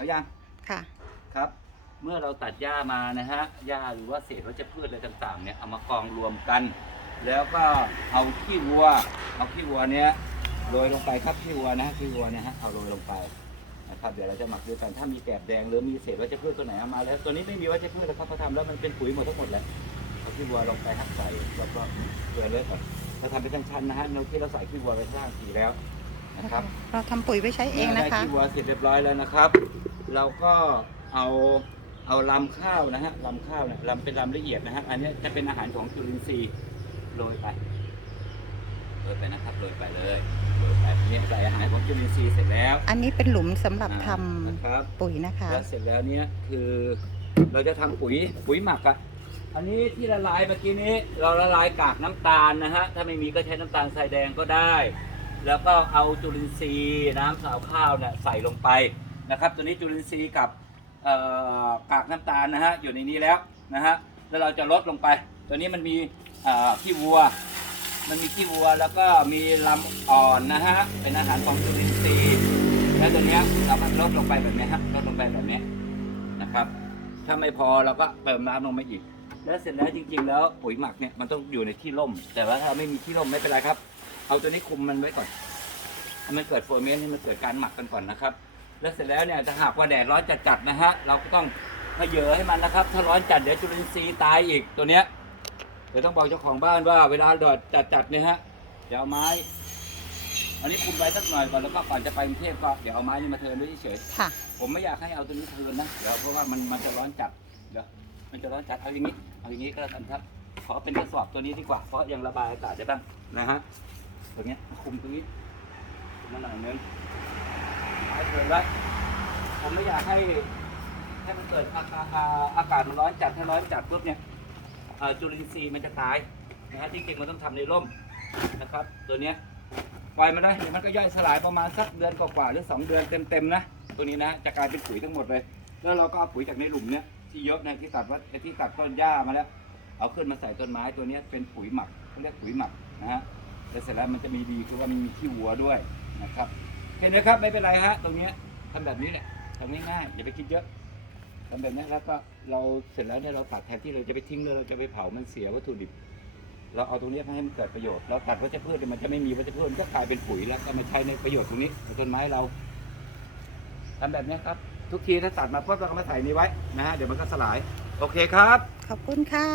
เอายังค่ะ ครับ เมื่อเราตัดหญ้ามานะฮะหญ้าหรือว่าเศษวัชพืชอะไรต่างๆเนี่ยเอามากองรวมกัน แล้วก็เอาขี้วัว เอาขี้วัวเนี้ยโรยลงไปครับขี้วัวนะฮะขี้วัวเนี่ยฮะเอาโรยลงไปนะครับเดี๋ยวเราจะหมักด้วยกันถ้ามีแกบแดงหรือมีเศษวัชพืชตัวไหนเอามาแล้ว ตัวนี้ไม่มีวัชพืชนะครับเขาทำแล้วมันเป็นปุ๋ยหมดทั้งหมดเลยเอาขี้วัวลงไปฮักใส่รอบๆเกลือเลยก่อนเราทำเป็นชั้นๆนะฮะเราที่เราใส่ขี้วัวไปข้างล่างทีแล้วนะครับ เราทำปุ๋ยไว้ใช้เองนะได้คะขี้วัวเสร็จเรียบร้อยแล้วนะครับ เราก็เอาเอาลำข้าวนะฮะลำข้าวเนี่ยลำเป็นลำละเอียดนะฮะอันเนี้ยจะเป็นอาหารของจุลินทรีย์โรยไปโรยไปนะครับโรยไปเลยโรยไปเนี่ยใส่อาหารของจุลินทรีย์เสร็จแล้วอันนี้เป็นหลุมสำหรับทำอ่านะครับปุ๋ยนะคะ แล้วเสร็จแล้วเนี่ยคือเราจะทำปุ๋ยปุ๋ยหมักอะอันนี้ที่ละลายเมื่อกี้นี้ เราละลายกากน้ำตาลนะฮะถ้าไม่มีก็ใช้น้ำตาลทรายแดงก็ได้ แล้วก็เอาจุลินทรีย์น้ำสาวข้าวเนี่ยใส่ลงไป นะครับตัวนี้จุลินทรีย์กับกากน้ำตาลนะฮะอยู่ในนี้แล้วนะฮะแล้วเราจะลดลงไป ตัวนี้มันมีขี้วัว มันมีขี้วัวแล้วก็มีลำอ่อนนะฮะเป็นอาหารของจุลินทรีย์แล้วตัวเนี้ยเราก็ลดลงไปแบบนี้ฮะลดลงไปแบบนี้นะครับ ถ้าไม่พอเราก็เติมน้ำลงไปอีก แล้วเสร็จแล้วจริง ๆ แล้วปุ๋ยหมักเนี่ยมันต้องอยู่ในที่ร่ม แต่ว่าถ้าไม่มีที่ร่มไม่เป็นไรครับ เอาตัวนี้คุมมันไว้ก่อนให้มันเกิดโฟร์เมนต์ให้มันเกิดการหมักกันก่อนนะครับ แล้วเสร็จแล้วเนี่ยถ้าหากว่าแดดร้อนจัดๆนะฮะเราก็ต้องพเยอให้มันนะครับ ถ้าร้อนจัดเดี๋ยวจุลินทรีย์ตายอีกตัวเนี้ยเดี๋ยวต้องบอกเจ้าของบ้านว่าเวลาแดดจัดๆเนี่ยฮะเดี๋ยวเอาไม้ อันนี้คุมไว้สักหน่อยก่อนแล้วก็ก่อนจะไปกรุงเทพก็เดี๋ยวเอาไม้นี่มาเทิร์นไว้เฉยๆค่ะ ผมไม่อยากให้เอาตัวนี้เทิร์นนะเดี๋ยวเพราะว่ามันมันจะร้อนจัดเดี๋ยวมันจะร้อนจัดเอาอย่างนี้เอาอย่างนี้ก็แล้วกันครับขอเป็นกระสอบตัวนี้ดีกว่าเพราะยังระบายอากาศได้บ้างนะฮะตัวเนี้ยคุมตรงนี้คุมมาหน่อยนึง เอาเทิร์นไวผมไม่อยากให้ให้มันเกิดอาอาออากาศมันร้อนจัดถ้าร้อนจัดปุ๊บเนี่ยจุลินทรีย์มันจะตายนะฮะจริงๆมันต้องทำในร่มนะครับ ตัวเนี้ยปล่อยมันได้เดี๋ยวมันก็ย่อยสลายประมาณสักเดือนกว่าๆหรือ 2 เดือนเต็มๆนะตัวนี้นะจะกลายเป็นปุ๋ยทั้งหมดเลย แล้วเราก็เอาปุ๋ยจากในหลุมเนี้ยที่ยอะนะที่ตัดว่าที่ตัดต้นหญ้ามาแล้ว เอาขึ้นมาใส่ต้นไม้ตัวเนี้ยเป็นปุ๋ยหมักเขาเรียกปุ๋ยหมักนะฮะแล้วเสร็จแล้วมันจะมีดีคือว่ามันมีขี้วัวด้วยนะครับ เห็นไหมครับไม่เป็นไรฮะตรงเนี้ยทำแบบนี้แหละทำง่ายๆอย่าไปคิดเยอะทำแบบนี้แล้วก็เราเสร็จแล้วเนี่ยเราตัดแทนที่เราจะไปทิ้งเลยเราจะไปเผามันเสียวัตถุดิบ เราเอาตรงนี้ให้มันเกิดประโยชน์เราตัดวัชพืชเนี่ยมันจะไม่มีวัชพืชก็กลายเป็นปุ๋ยแล้วก็มาใช้ในประโยชน์ตรงนี้ในต้นไม้เราทำแบบนี้ครับ ทุกทีถ้าตัดมาปุ๊บเราก็มาใส่นี้ไว้นะฮะเดี๋ยวมันก็สลาย โอเคครับ ขอบคุณค่ะ